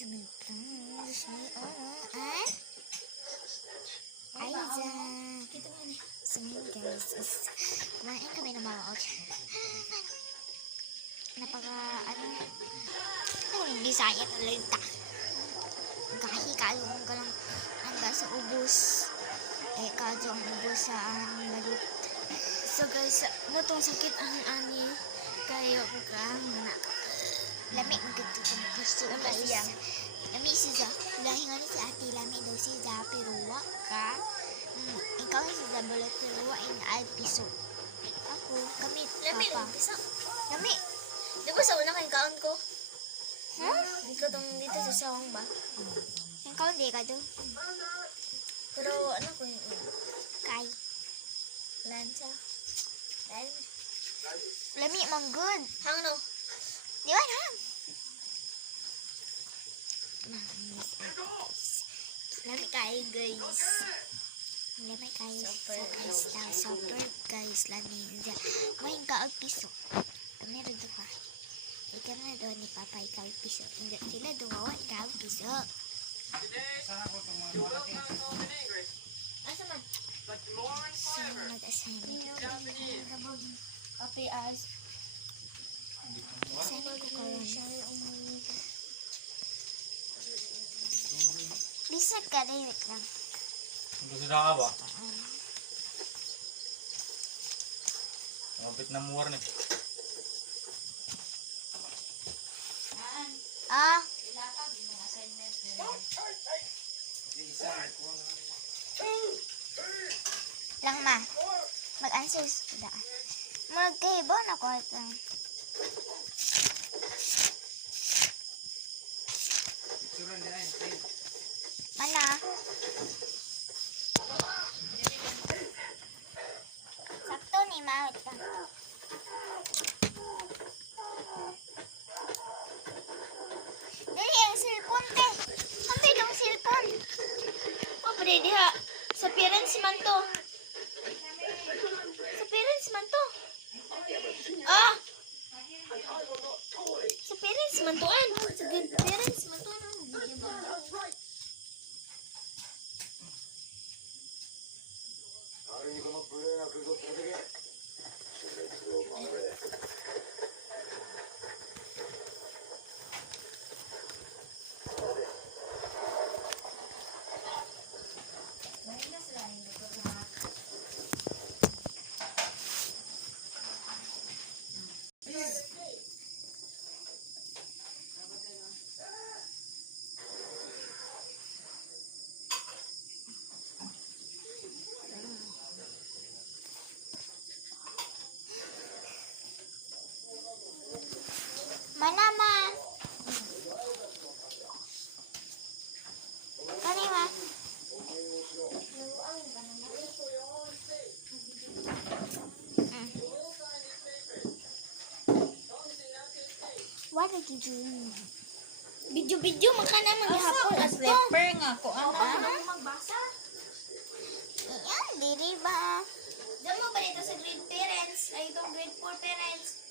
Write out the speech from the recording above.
Jimmy Plus, Aiza. So yun guys, is kumain kami ng mga Bisaya talaga. Kahit kalong ka lang hanggang sa ubos. Kadyo ang ubos sa balut. So guys, natong sakit ang ani. Kayo ko ka, mana. Lami magkito kung gusto guys. Lami siya. Dahil nga si ate, lami daw siya. Pero wak ka. Ikaw siya balut pero wak ay piso. Ako, kami papa. Lami. Di ba sa una kay kaon ko? Huh? Ikaw tong dito sa sawang ba? Ikaw hindi ka doon. Pero ano ko yun? Kay. Lansa. Lami mang good. Hang no? Di ba na? Lami kayo guys. Lami kayo sa kristal. Super guys. Lami. May kaag piso. Kami rin doon ka. Ikaw na doon ni Papa ikaw piso. Hindi sila doon ikaw piso. Asa man? So mag-assignment. Kape as. Assignment ko karon. Bisag ka na yun lang. Gusto na ka ba? Kapit na mo warning. Lang ma. Mag-answer sa daan. Magkahibo na ko ito. Mana? Sakto ni Mawit ka. Dali ang cellphone te. Sabi ng cellphone. Oh, pwede diha. Sa parents man to. Sa parents man to. Ah! Sa parents man to an. Sa good parents man to an. Mana ma? Kani ma? What did you do? Video maka naman gihapon as leper nga ko ana. Magbasa? Iyan, diri ba? Diyan mo ba dito sa grade parents? Ay itong grade 4 parents.